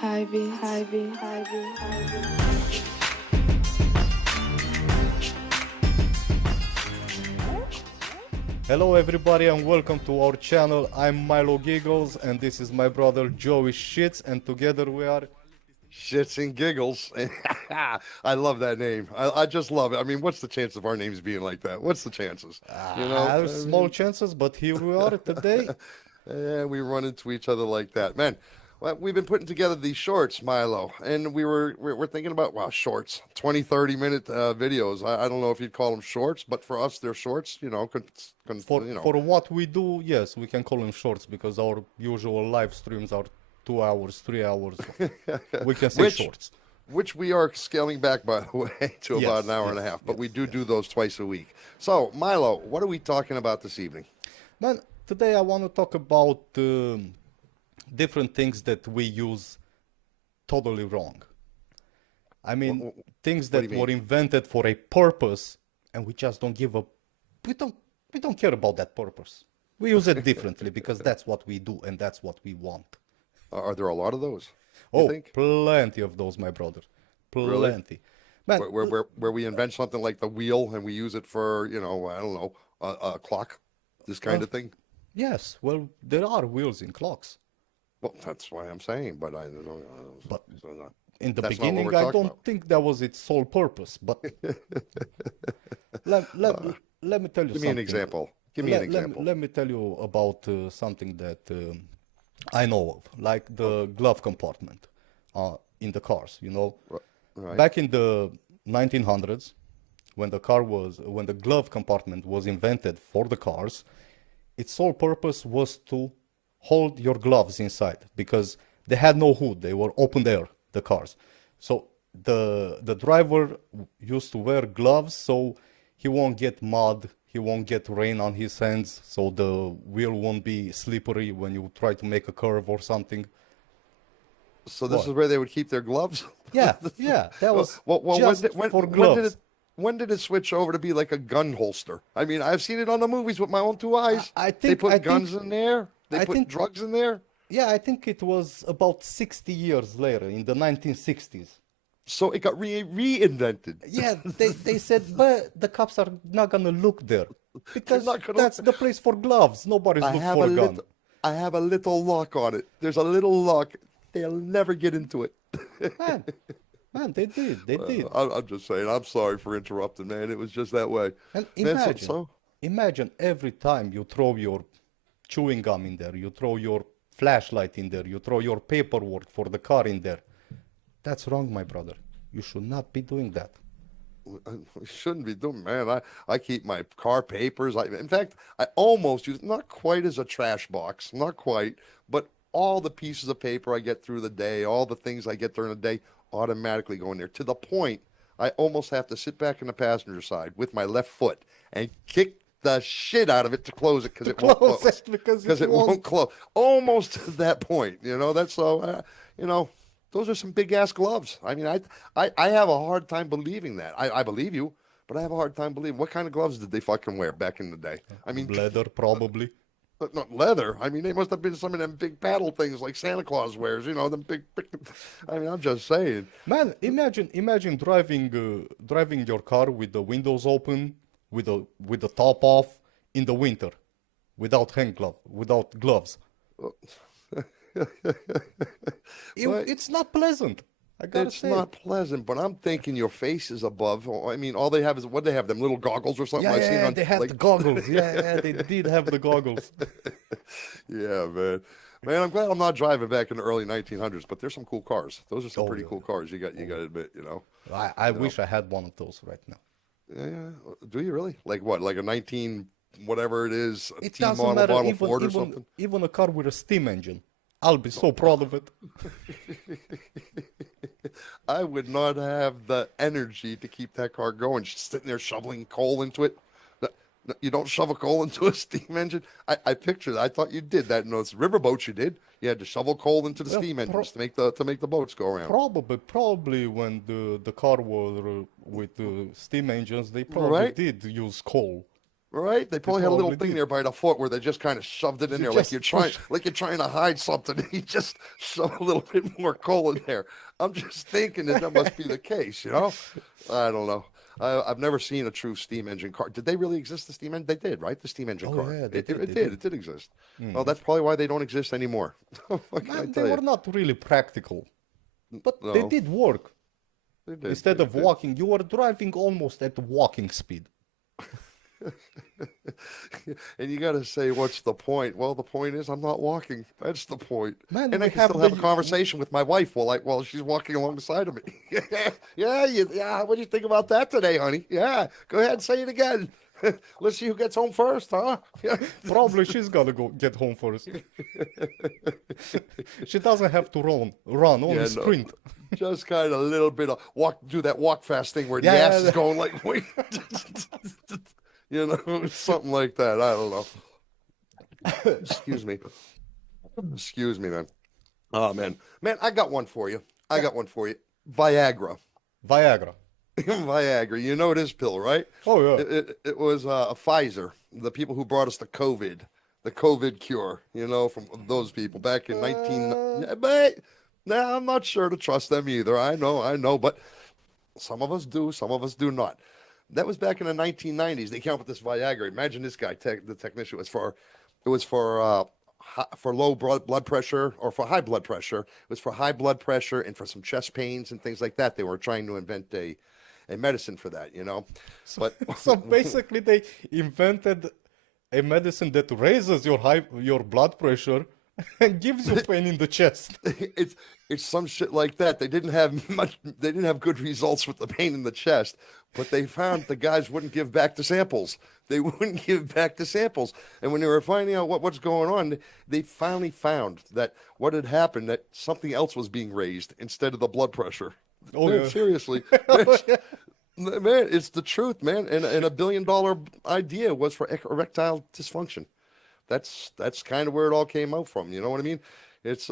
High beats. High beats. High beats. High beats. Hello everybody and welcome to our channel. I'm Milo Giggles and this is my brother Joey Shits, and together we are Shits and giggles. I love that name. I just love it. I mean, what's the chance of our names being like that? What's the chances? You know, have small chances, but here we are today. we run into each other like that, man. Well, we've been putting together these shorts, Milo, and we're thinking about shorts, 20, 30 minute videos. I don't know if you'd call them shorts, but for us they're shorts. You know, For what we do, yes, we can call them shorts because our usual live streams are 2 hours, 3 hours. We can say shorts. Which we are scaling back, by the way, to about an hour and a half. But we do those twice a week. So, Milo, what are we talking about this evening? Man, today I want to talk about different things that we use totally wrong. I mean, things that were invented for a purpose, and we just don't give a we don't care about that purpose. We use it differently because that's what we do and that's what we want. Are there a lot of those? Oh, plenty of those, my brother. Plenty. Man, where we invent something like the wheel and we use it for, I don't know, a clock, this kind of thing? Yes, well, there are wheels in clocks. Well, that's why I'm saying, but I don't know. But in the beginning, I don't think that was its sole purpose. But let me tell you something. Give me an example. Let me tell you about something that I know of, like the glove compartment in the cars. You know, back in the 1900s, when the glove compartment was invented for the cars, its sole purpose was to hold your gloves inside because they had no hood. They were open air, the cars. So the driver used to wear gloves so he won't get mud, he won't get rain on his hands, so the wheel won't be slippery when you try to make a curve or something. So this is where they would keep their gloves? Yeah, that was for gloves. When did it switch over to be like a gun holster? I mean, I've seen it on the movies with my own two eyes. They put guns in there. They put drugs in there. Yeah, I think it was about 60 years later, in the 1960s. So it got reinvented. Yeah, they said, but the cops are not going to look there because that's the place for gloves. Nobody's looking for a gun. I have a little lock on it. There's a little lock. They'll never get into it. Man, they did. I'm just saying. I'm sorry for interrupting, man. It was just that way. And imagine every time you throw your chewing gum in there, you throw your flashlight in there, you throw your paperwork for the car in there. That's wrong, my brother. You should not be doing that. We shouldn't be doing, man. I keep my car papers. In fact, I almost use, not quite as a trash box, not quite, but all the pieces of paper I get through the day, all the things I get during the day, automatically go in there. To the point, I almost have to sit back in the passenger side with my left foot and kick the shit out of it to close it because it won't close. Because it won't close. Almost to that point, That's so, those are some big ass gloves. I mean, I have a hard time believing that. I believe you, but I have a hard time believing. What kind of gloves did they fucking wear back in the day? I mean, leather probably. Not leather. I mean, they must have been some of them big paddle things like Santa Claus wears. Them big. I mean, I'm just saying. Man, imagine driving your car with the windows open, with the top off in the winter, without without gloves. It's not pleasant. I gotta say. It's not pleasant, but I'm thinking your face is above. I mean, all they have is what they have, them little goggles or something. Yeah, they had the goggles. Yeah, they did have the goggles. Yeah, man. Man, I'm glad I'm not driving back in the early 1900s, but there's some cool cars. Those are some pretty cool cars. You got to admit, I wish I had one of those right now. Yeah, do you really? Like what? Like a 19 whatever it is, it doesn't matter. Model Ford or something? Even a car with a steam engine. I'll be so proud of it. I would not have the energy to keep that car going. Just sitting there shoveling coal into it. You don't shovel coal into a steam engine. I pictured that. I thought you did that in those riverboats. You did. You had to shovel coal into the steam engines to make the boats go around. Probably when the car was with the steam engines, they probably did use coal. Right? They probably had a little probably thing did. there by the foot where they just kind of shoved it in They there, just push. like you're trying to hide something. You just shove a little bit more coal in there. I'm just thinking that must be the case, you know? I don't know. I've never seen a true steam engine car. Did they really exist? The steam engine? They did, right? The steam engine Oh car. yeah, they did. It They did. did. It did exist. Well, Mm. that's probably why they don't exist anymore. What can I Man, they tell you? were not really practical, but they No, did work. they did. Instead They of did. walking, you were driving almost at walking speed. And you got to say, what's the point? Well, the point is, I'm not walking. That's the point. Man, And I we can still have have a the conversation with my wife while she's walking alongside of me. Yeah. What do you think about that today, honey? Yeah, go ahead and say it again. Let's see who gets home first, huh? Yeah. probably she's gonna go get home first. She doesn't have to run, only Yeah, no. sprint. Just kind of a little bit of do that walk fast thing where the Yeah, ass yeah, is going like, wait, something like that. I don't know. Excuse me. Excuse me, man. Oh, man, I got one for you. I got one for you. Viagra. Viagra. Viagra. You know this pill, right? Oh yeah. It was Pfizer, the people who brought us the COVID cure, from those people back in 19. Uh, Yeah, but now I'm not sure to trust them either. I know, but some of us do, some of us do not. That was back in the 1990s. They came up with this Viagra. Imagine this guy, the technician, it was for low blood pressure or for high blood pressure. It was for high blood pressure and for some chest pains and things like that. They were trying to invent a medicine for that. so, But so basically, they invented a medicine that raises your blood pressure and gives you pain in the chest. it's some shit like that. They didn't have much. They didn't have good results with the pain in the chest, but they found the guys wouldn't give back the samples. They wouldn't give back the samples, and when they were finding out what's going on, they finally found that what had happened, that something else was being raised instead of the blood pressure. Oh Man, yeah. seriously, man, it's the truth, man. And $1 billion idea was for erectile dysfunction. That's kind of where it all came out from. You know what I mean? It's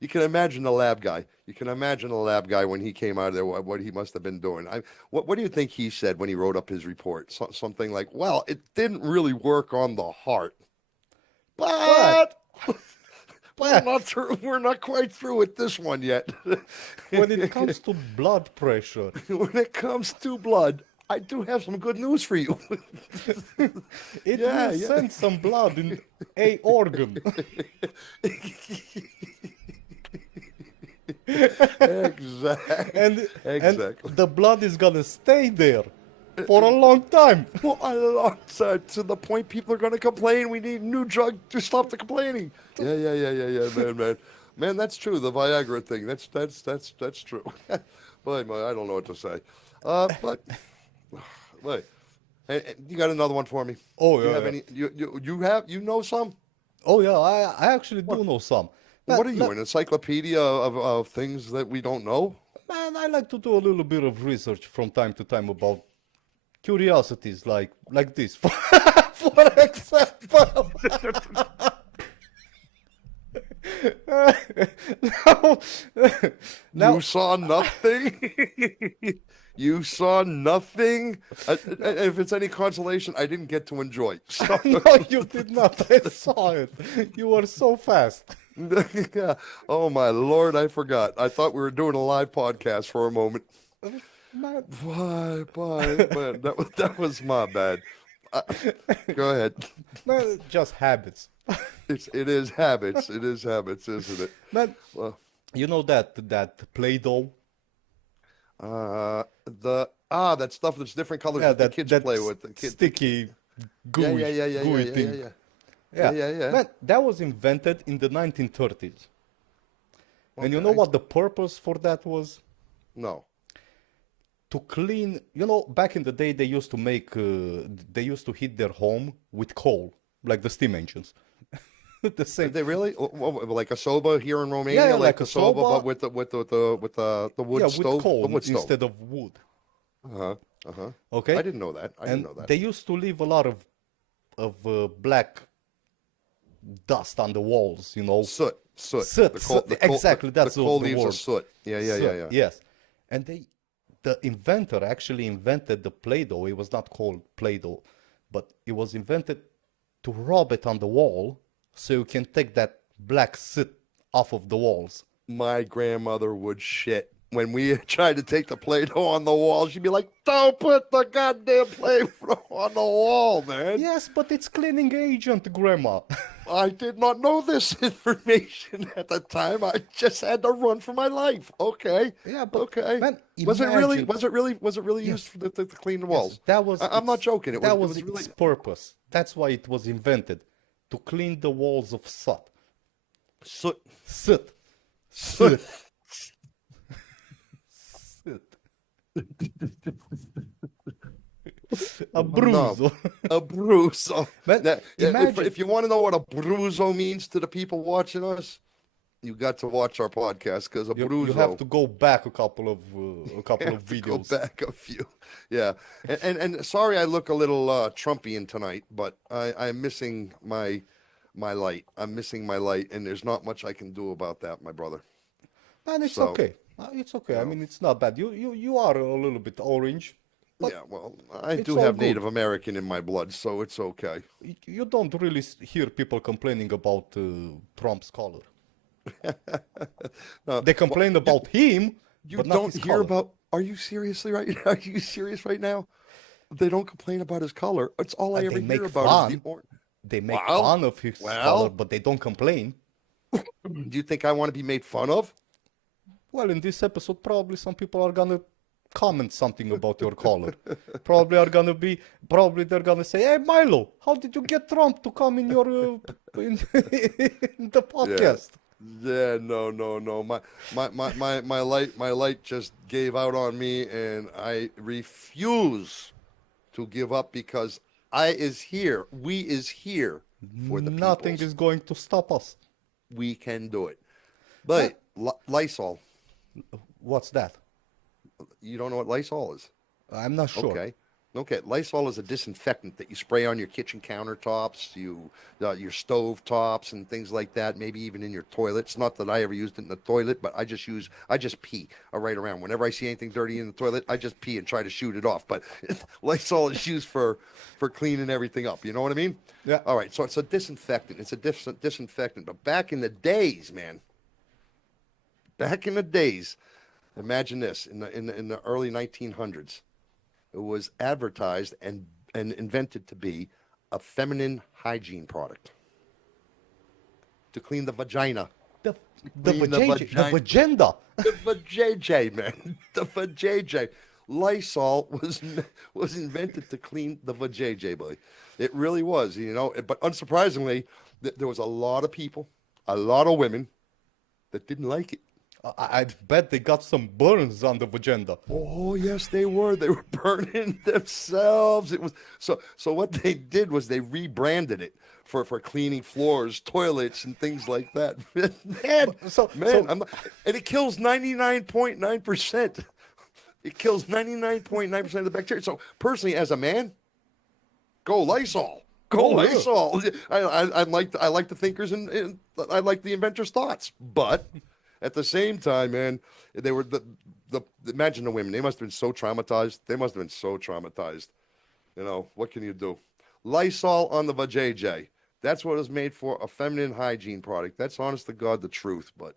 you can imagine the lab guy. You can imagine the lab guy when he came out of there, what he must have been doing. What do you think he said when he wrote up his report? Something like, "Well, it didn't really work on the heart, But but we're not through. We're not quite through with this one yet." when it comes to blood pressure, When it comes to blood, I do have some good news for you. it Yeah, will yeah. send some blood in a organ. Exactly. and Exactly. the blood is gonna stay there for a long time. Well, to the point people are going to complain. We need a new drug to stop the complaining. Yeah, man. That's true. The Viagra thing. That's true. Boy, I don't know what to say. But wait, hey, you got another one for me? Oh You yeah, have yeah. any? You know some? Oh yeah, I actually do know some. What are you, Let- an encyclopedia of things that we don't know? Man, I like to do a little bit of research from time to time about curiosities like this. For example. now, now, You saw nothing. You saw nothing. If it's any consolation, I didn't get to enjoy. So, no, you did not. I saw it. You were so fast. yeah. Oh my Lord, I forgot. I thought we were doing a live podcast for a moment. Man, Man, that was my bad. Go ahead. man, just habits. It is habits. It is habits, isn't it? Man, Well, you know that Play-Doh? that stuff that's different colors Yeah, that the that kids that play with. The kids. sticky, gooey, gooey thing. Yeah. Yeah. Man, that was invented in the 1930s. And you know Okay. what the purpose for that was? No. To clean, back in the day they used to heat their home with coal, like the steam engines. The Did same. they really? Like a soba here in Romania, Yeah, like like a a soba, soba. but with the wood Yeah, stove, with coal the wood stove. instead of wood. Uh-huh. Uh-huh. Okay? I didn't know that. I And didn't know that. they used to leave a lot of black dust on the walls, Soot. Soot, exactly, that's the coal the leaves word. of soot. Yeah. So, yes. And the inventor actually invented the Play-Doh. It was not called Play-Doh. but it was invented to rub it on the wall so you can take that black soot off of the walls. My grandmother would shit when we tried to take the Play-Doh on the wall. She'd be like, "Don't put the goddamn Play-Doh on the wall, man." Yes, but it's cleaning agent, Grandma. I did not know this information at the time. I just had to run for my life. Okay. Yeah, but okay. man, Was it really? imagine- Was it really Yes. used to clean the walls? Yes, that was. I'm not its- joking. It that was. was It was its really. purpose. That's why it was invented, to clean the walls of soot. Soot. Soot. Soot. Soot. A bruiso. A bruiso. Man, Now, imagine- if you want to know what a bruiso means to the people watching us, you got to watch our podcast because a bruiso. You have to go back a couple of have to go videos. back a few. Yeah. And sorry I look a little Trumpian tonight, but I'm missing my light. I'm missing my light, and there's not much I can do about that, my brother. And it's So, okay. It's okay. I mean, it's not bad. You are a little bit orange, but Yeah, well, I it's do all have good. Native American in my blood, so it's okay. you don't really hear people complaining about Trump's color. No, They complain about him, you but not don't his hear color. about. Are you seriously right? Are you serious right now? They don't complain about his color. It's all I They ever make hear about is the fun. orange. They make Well, fun of his well. color, but they don't complain. Do you think I want to be made fun of? Well, in this episode, probably some people are gonna comment something about your color. Probably they're gonna say, "Hey, Milo, how did you get Trump to come in your in the podcast?" Yeah, no. My light just gave out on me, and I refuse to give up because we is here for the Nothing peoples. is going to stop us. We can do it. But Lysol, What's that? you don't know what Lysol is? I'm not sure. Okay. Lysol is a disinfectant that you spray on your kitchen countertops, your stove tops, and things like that. Maybe even in your toilets. Not that I ever used it in the toilet, but I just pee right around. Whenever I see anything dirty in the toilet, I just pee and try to shoot it off. But Lysol is used for cleaning everything up. You know what I mean? Yeah. All right. So it's a disinfectant. It's a disinfectant. But back in the days, man. Back in the days, imagine this: in the early 1900s. It was advertised and invented to be a feminine hygiene product to clean the vagina. The Clean the vagina. The vajayjay, man. The vajayjay. Lysol was invented to clean the vajayjay, boy. It really was, But unsurprisingly, there was a lot of people, a lot of women that didn't like it. I bet they got some burns on the vagina. Oh yes, they were. They were burning themselves. It was so. What they did was they rebranded it for cleaning floors, toilets, and things like that. And it kills 99.9%. It kills 99.9% of the bacteria. So personally, as a man, go Lysol. Go Oh, yeah. Lysol. I like the thinkers and I like the inventors' thoughts, but. At the same time, man, they were imagine the women. They must have been so traumatized. What can you do? Lysol on the vajayjay. That's what it's made for, a feminine hygiene product. That's honest to God the truth, but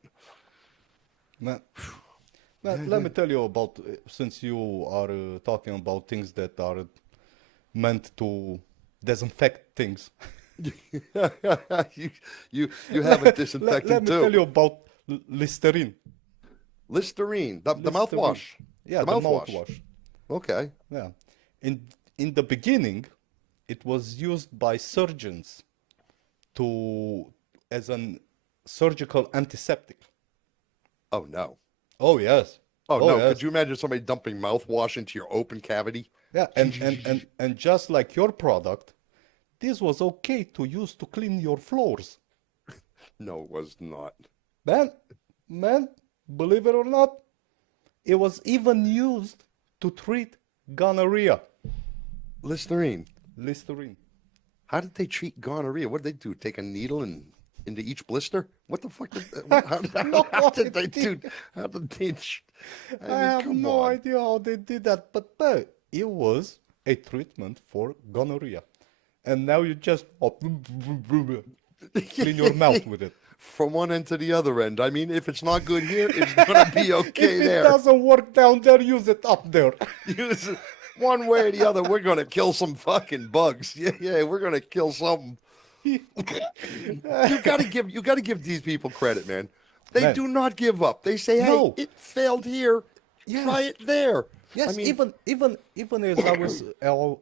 Man, let me tell you about, since you are talking about things that are meant to disinfect things. you have a disinfectant Let me too. tell you about Listerine. Listerine, the Listerine. mouthwash. Yeah, the the mouthwash. mouthwash. Okay. Yeah. In the beginning, it was used by surgeons as an surgical antiseptic. Oh no. Oh yes. Oh no. yes. Could you imagine somebody dumping mouthwash into your open cavity? Yeah, and just like your product, this was okay to use to clean your floors. No, it was not. Man, believe it or not, it was even used to treat gonorrhea. Listerine. Listerine. How did they treat gonorrhea? What did they do? Take a needle and into each blister? What the fuck? How did they do? How did they? I have come no on. idea how they did that, but it was a treatment for gonorrhea. and now you just clean your mouth with it. From one end to the other end. I mean, if it's not good here, it's gonna be okay If it there. doesn't work down there, use it up there. Use it one way or the other. We're gonna kill some fucking bugs. Yeah, we're gonna kill something. You gotta give these people credit, man. They Man. do not give up. They say, hey, No. it failed here. Yes. Try it there. Yes, I mean, even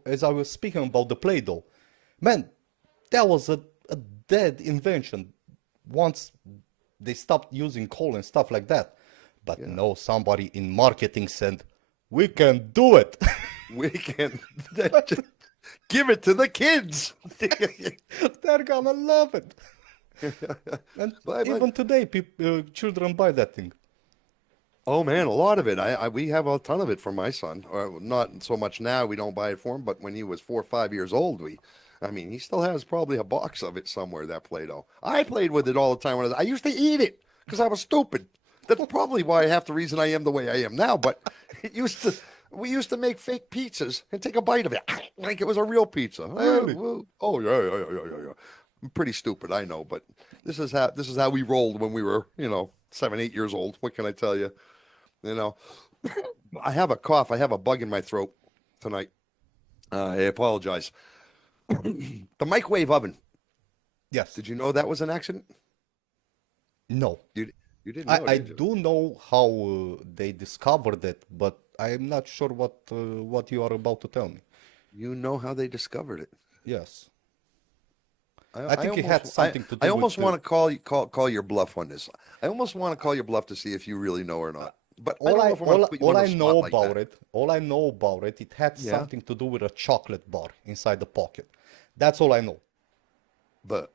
as I was speaking about the Play-Doh, man, that was a dead invention. Once they stopped using coal and stuff like that, but no, somebody in marketing said, "We can do it." we can give it to the kids. They're gonna love it. And even today, children buy that thing. Oh man, a lot of it. We have a ton of it for my son. Or not so much now. We don't buy it for him, but when he was 4 or 5 years old, I mean, he still has probably a box of it somewhere. That Play-Doh. I played with it all the time. I used to eat it because I was stupid. That's probably why half the reason I am the way I am now. But we used to make fake pizzas and take a bite of it like it was a real pizza. Really? Oh yeah. I'm pretty stupid, I know, but this is how we rolled when we were, 7, 8 years old. What can I tell you? I have a cough. I have a bug in my throat tonight. I apologize. The microwave oven. Yes. Did you know that was an accident? No. You didn't know, I did you? do know how they discovered it, but I'm not sure what you are about to tell me. You know how they discovered it. Yes. I think it had something to do I almost with want to call your bluff on this. I almost want to call your bluff to see if you really know or not. But I don't know if I want to put you all on I the know spot like about that. it, all I know about it, it had Yeah. something to do with a chocolate bar inside the pocket. That's all I know. But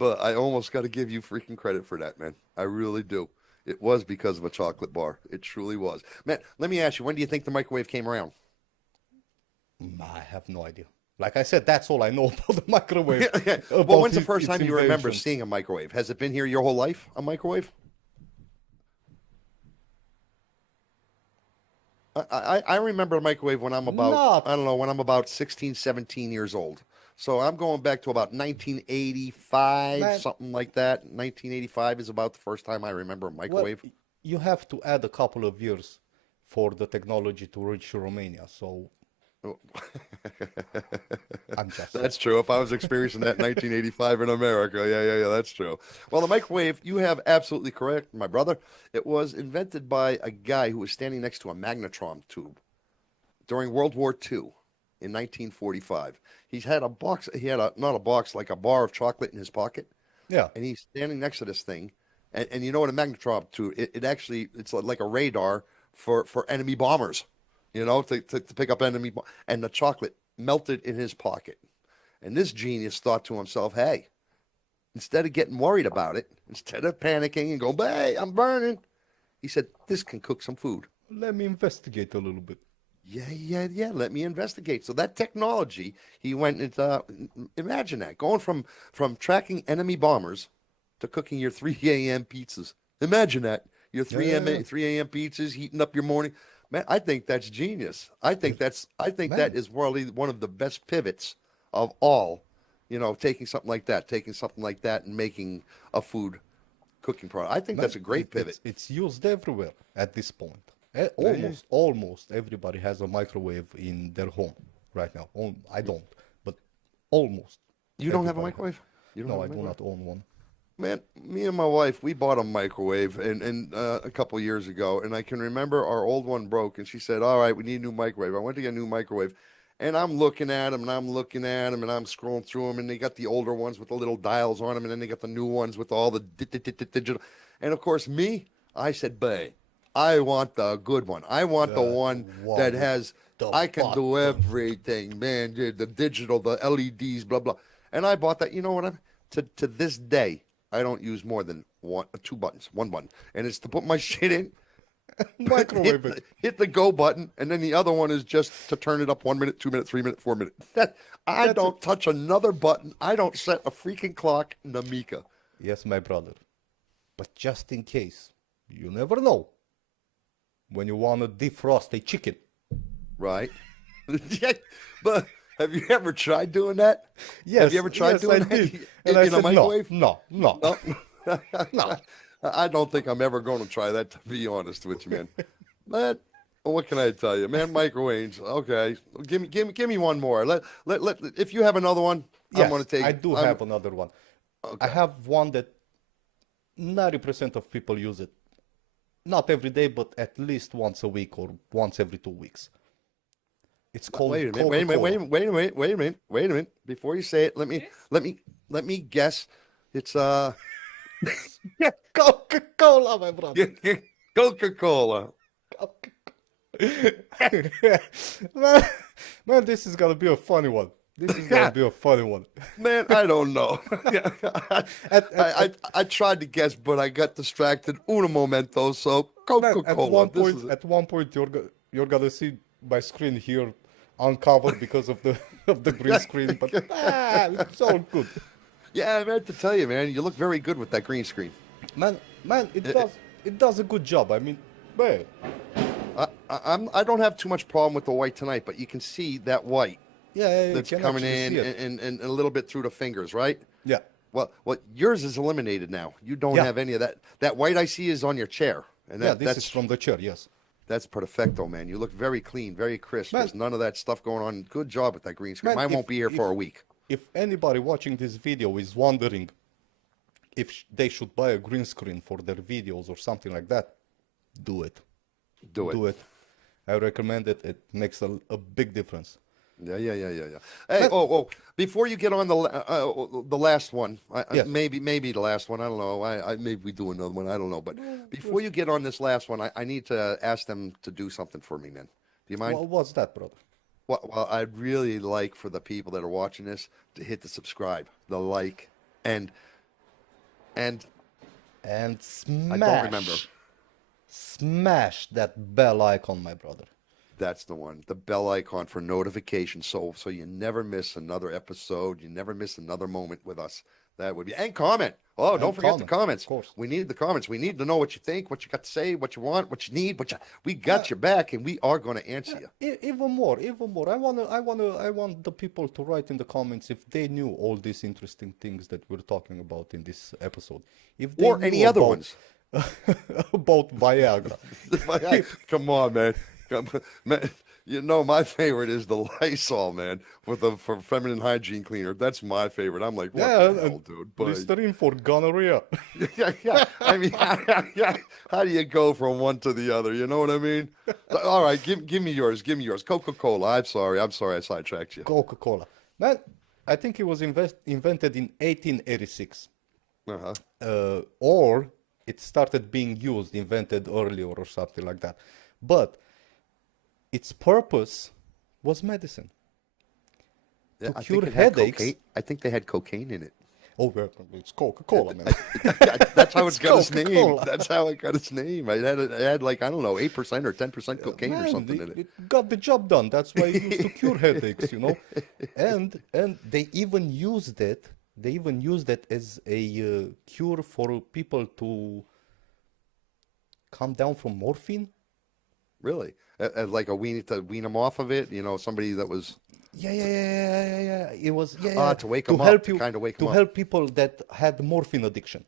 I almost got to give you freaking credit for that, man. I really do. It was because of a chocolate bar. It truly was. Man, let me ask you, when do you think the microwave came around? I have no idea. Like I said, that's all I know about the microwave. Well, about when's the its- first its time you remember invention. seeing a microwave? Has it been here your whole life, a microwave? I remember a microwave when I'm about, Not I don't know, when I'm about 16, 17 years old. So I'm going back to about 1985, Man. something like that. 1985 is about the first time I remember a well, microwave. you have to add a couple of years for the technology to reach Romania. So Oh. I'm just That's true. If I was experiencing that in 1985 in America, yeah, that's true. Well, the microwave, you have absolutely correct, my brother. It was invented by a guy who was standing next to a magnetron tube during World War II in 1945. He's had a box, not a box, like a bar of chocolate in his pocket, yeah. and he's standing next to this thing. And you know what a magnetron tube, it's like a radar for enemy bombers. To pick up enemy, and the chocolate melted in his pocket. And this genius thought to himself, hey, instead of getting worried about it, instead of panicking and going, hey, I'm burning, he said, this can cook some food. Let me investigate a little bit. Yeah, let me investigate. So that technology, he went into, imagine that, going from tracking enemy bombers to cooking your 3 a.m. pizzas. Imagine that, your 3 Yeah. a.m. pizzas, heating up your morning. Man, I think that's genius. I think that Man. is really one of the best pivots of all. Taking something like that and making a food cooking product. I think that's a great pivot. It's used everywhere at this point. Yeah. Almost everybody has a microwave in their home right now. I don't, but almost. You don't have a everybody microwave? You don't No, have I a do microwave? not own one. Man, me and my wife, we bought a microwave and a couple years ago, and I can remember our old one broke, and she said, "All right, we need a new microwave." I went to get a new microwave, and I'm looking at them, and I'm scrolling through them, and they got the older ones with the little dials on them, and then they got the new ones with all the digital. And of course, I said, "Bae, I want the good one. I want the one one that with has the I can do button." everything, man. The digital, the LEDs, blah blah." And I bought that. You know what? To this day, I don't use more than two buttons, one button, and it's to put my shit in, Microwave it. hit the go button, and then the other one is just to turn it up 1 minute, 2 minutes, 3 minutes, 4 minutes. I That's don't touch another button. I don't set a freaking clock, Namika. Yes, my brother. But just in case, you never know. When you want to defrost a chicken, Right? Yeah, but Have you ever tried doing that? Have Yes, you ever tried yes, I doing did. that And I in a said, no, microwave? no, no, No. no. I don't think I'm ever going to try that, to be honest with you, man. But what can I tell you, man? Microwaves. Okay, give me one more. If you have another one, I'm going Yes, to take I it. do have another one. I Okay. have one that 90% of people use it. Not every day, but at least once a week or once every 2 weeks. It's Wait called a minute. Wait a minute. Wait a Coca-Cola. minute. Wait a minute. Wait a minute. Wait a minute. Before you say it, let me guess. It's Yeah, Coca-Cola, my brother. Coca-Cola. man, man, this is gonna be a funny one. This is gonna be a funny one. Man, I don't know. I, At, at, I at, I tried to guess, but I got distracted. Uno momento. So man, Coca-Cola. This is it. at one point, you're gonna see my screen here uncovered because of the of the green screen. But it's all good. Yeah, I meant to tell you, man. You look very good with that green screen. Man, Eh, it does a good job. I mean, man, I don't have too much problem with the white tonight, but you can see that white yeah, you that's can coming actually in see it. and a little bit through the fingers, right? Yeah, Well, yours is eliminated now. You don't yeah, have any of that. That white I see is on your chair, and yeah. This is from the chair. Yes, that's perfecto, man. You look very clean, very crisp. man, There's none of that stuff going on. Good job with that green screen. man. Mine won't be here for a week. If anybody watching this video is wondering if they should buy a green screen for their videos or something like that, do it. Do it. Do it. I recommend it. It makes a big difference. Yeah. Hey, Man, before you get on the last one, yes. maybe the last one. I don't know. Maybe we do another one. I don't know. But before you get on this last one, I need to ask them to do something for me, man. Do you mind? What's that, brother? Well, I'd really like for the people that are watching this to hit the subscribe, the like, and And I don't remember. smash that bell icon, my brother. That's the one. The bell icon for notifications, so you never miss another episode. You never miss another moment with us. That would be, and comment. Oh, don't And forget the comment, comments. of course. We need the comments. We need to know what you think, what you got to say, what you want, what you need, we got your back, and we are going to answer you. Even more. I want the people to write in the comments if they knew all these interesting things that we're talking about in this episode. If they Or knew any other about, ones. about Viagra. Come on, man. Man. You know, my favorite is the Lysol, man, for feminine hygiene cleaner. That's my favorite. I'm like, what Yeah, the hell, and dude? But Listerine for gonorrhea. yeah. I mean, yeah. How do you go from one to the other? You know what I mean? All right, give me yours. Give me yours. Coca-Cola. I'm sorry. I sidetracked you. Coca-Cola. Man, I think it was invented in 1886. Uh-huh. Or it started being used, invented earlier or something like that. But its purpose was medicine. Yeah, To I cure think it had headaches. cocaine. I think they had cocaine in it. Oh, well, it's Coca-Cola, man. That's how It's it got its name. Coca-Cola. That's how it got its name. It had like, I don't know, 8% or 10% cocaine or Man, something in it. it got the job done. That's why it used to cure headaches, you know. And they even used it. They even used it as a cure for people to come down from morphine. Really? Like a wean to wean them off of it? You know, somebody that was Yeah. It was yeah. to wake To them up, help to you, kind of wake to them up. help people that had morphine addiction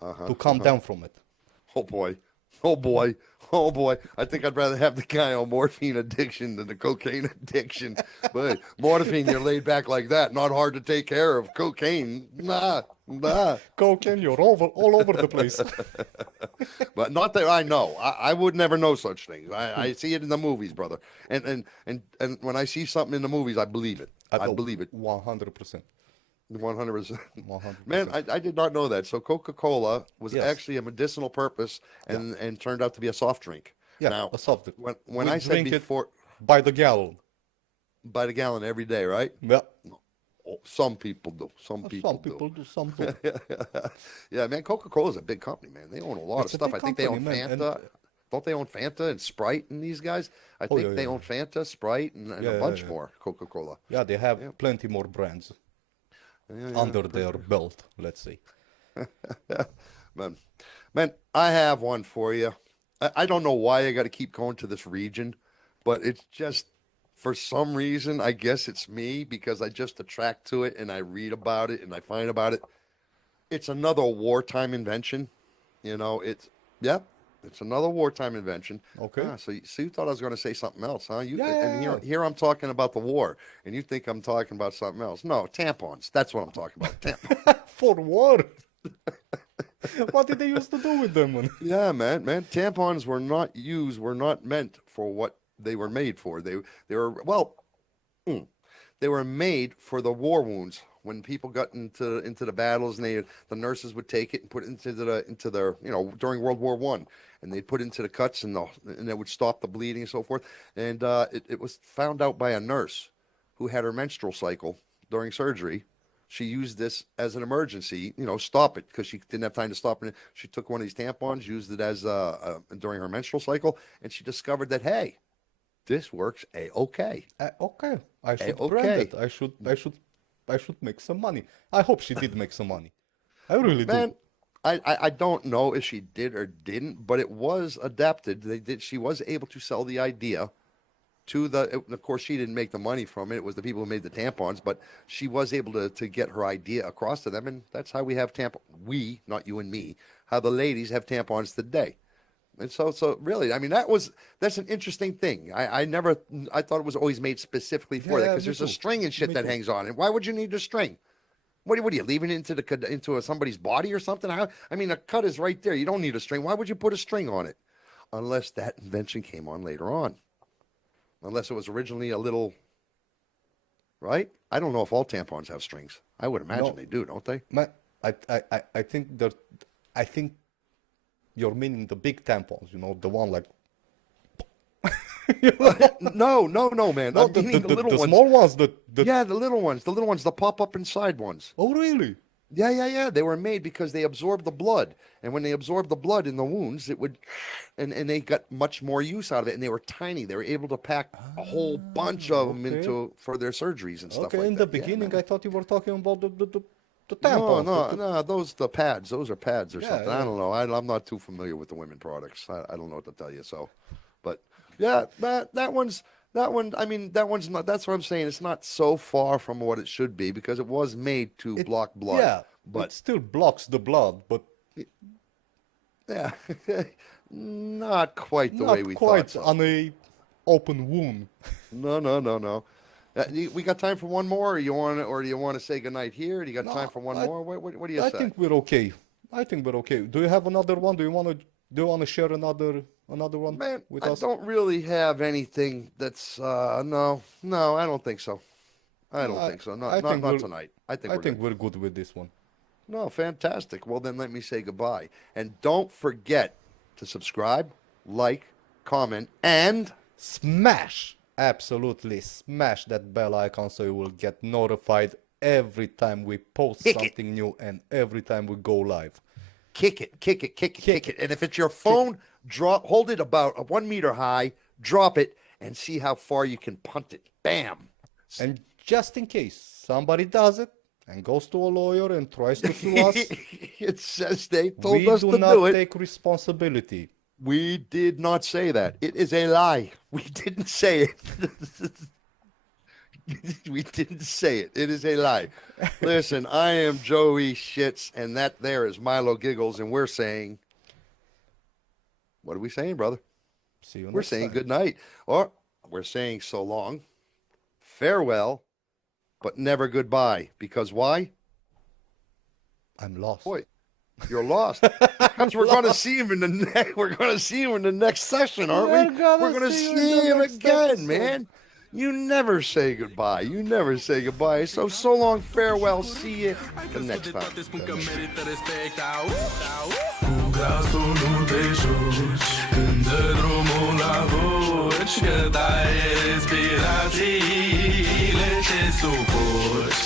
to come down from it. Oh boy. Oh boy. Oh boy. I think I'd rather have the guy on morphine addiction than the cocaine addiction. But morphine, you're laid back like that. Not hard to take care of. Cocaine, nah. Cocaine, you're all over the place. But not that I know. I would never know such things. I see it in the movies, brother. And when I see something in the movies, I believe it. I believe it. 100%. 100%. 100%. Man, I did not know that. So Coca-Cola was Yes. actually a medicinal purpose and turned out to be a soft drink. Yeah, Now, a soft drink. when We I said drink it before, by the gallon. by the gallon every day, right? Yeah. Oh, some people do. Some people Some people do, some don't. Yeah, man, Coca-Cola's a big company, man. They own a lot It's of a stuff. big I think they own company, man, Fanta. Don't they own Fanta and Sprite and these guys? I think yeah, they yeah. own Fanta, Sprite, and Yeah, a yeah, bunch yeah. more. Coca-Cola. Yeah, they have plenty more brands under their belt, let's say. Man, I have one for you. I don't know why I got to keep going to this region, but it's just for some reason, I guess it's me because I just attract to it and I read about it and I find about it. It's another wartime invention. You know, it's another wartime invention. Okay. So you thought I was going to say something else, huh? Yeah. Here I'm talking about the war, and you think I'm talking about something else. No, tampons. That's what I'm talking about. Tampons. For war? What did they used to do with them? Yeah, man. Tampons were not meant for what they were made for. They were made for the war wounds. When people got into the battles, and the nurses would take it and put it into their during World War I, and they'd put it into the cuts and it would stop the bleeding and so forth. And it was found out by a nurse who had her menstrual cycle during surgery. She used this as an emergency, stop it, because she didn't have time to stop it. She took one of these tampons, used it as during her menstrual cycle, and she discovered that, hey, this works a-okay. Okay, I should brand it. I should make some money. I hope she did make some money. I really do. I don't know if she did or didn't, but it was adapted. She was able to sell the idea to of course, she didn't make the money from it. It was the people who made the tampons, but she was able to get her idea across to them, and that's how we have tampons. We, not you and me, how the ladies have tampons today. And so really, I mean, that's an interesting thing. I thought it was always made specifically for that, because there's a string and shit that hangs on it. Why would you need a string? What are you leaving it into somebody's body or something? I mean, a cut is right there. You don't need a string. Why would you put a string on it? Unless that invention came on later on. Unless it was originally a little, right? I don't know if all tampons have strings. I would imagine they do, don't they? I think you're meaning the big tampons, the one like. No, man. I'm meaning the little ones. The small ones. Yeah, the little ones, the pop up inside ones. Oh, really? Yeah. They were made because they absorb the blood, and when they absorb the blood in the wounds, it would, and they got much more use out of it. And they were tiny. They were able to pack a whole bunch of them for their surgeries and stuff like that. Okay, in the beginning, I thought you were talking about the tampons. No, the pads. Those are pads or something. Yeah. I don't know. I'm not too familiar with the women products. I don't know what to tell you. So, but yeah, that one. I mean, that one's not. That's what I'm saying. It's not so far from what it should be, because it was made to block blood. Yeah, but it still blocks the blood, but yeah, not quite the way we thought. Not quite on a open wound. No. We got time for one more, or do you want to say goodnight here? Do you got time for one more? What do you say? I think we're okay. Do you have another one? Do you want to share another one with us? I don't really have anything that's no, I don't think so. I don't think so. Not tonight. I think we're good with this one. No, fantastic. Well, then let me say goodbye. And don't forget to subscribe, like, comment, and absolutely smash that bell icon so you will get notified every time we post something new and every time we go live. Kick it. And if it's your phone, hold it about 1 meter high, drop it, and see how far you can punt it. Bam. And just in case somebody does it and goes to a lawyer and tries to sue us, it says they told us to do it. We do not take responsibility. We did not say that. It is a lie. We didn't say it. We didn't say it. It is a lie. Listen, I am Joey Shits, and that there is Milo Giggles, and we're saying, what are we saying, brother? See you next time. We're saying good night, or we're saying so long, farewell, but never goodbye. Because why? I'm lost. Boy, you're lost. Because we're going to see him in the next. We're going to see him in the next session, aren't we? We're going to see him again, man. You never say goodbye. You never say goodbye. So long, farewell. See you the next time. Cu glasul nu te joci când dă drumul la voci, că dai respirațiile ce sufoci.